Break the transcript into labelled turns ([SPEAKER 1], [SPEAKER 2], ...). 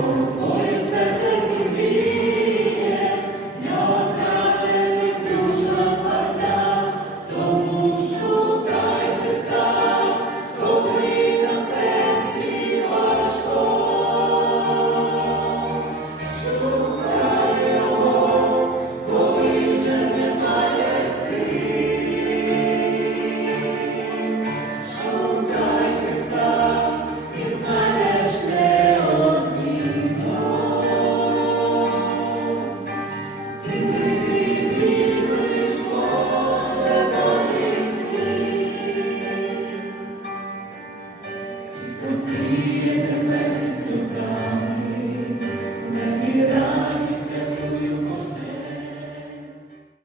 [SPEAKER 1] Lord. The sea.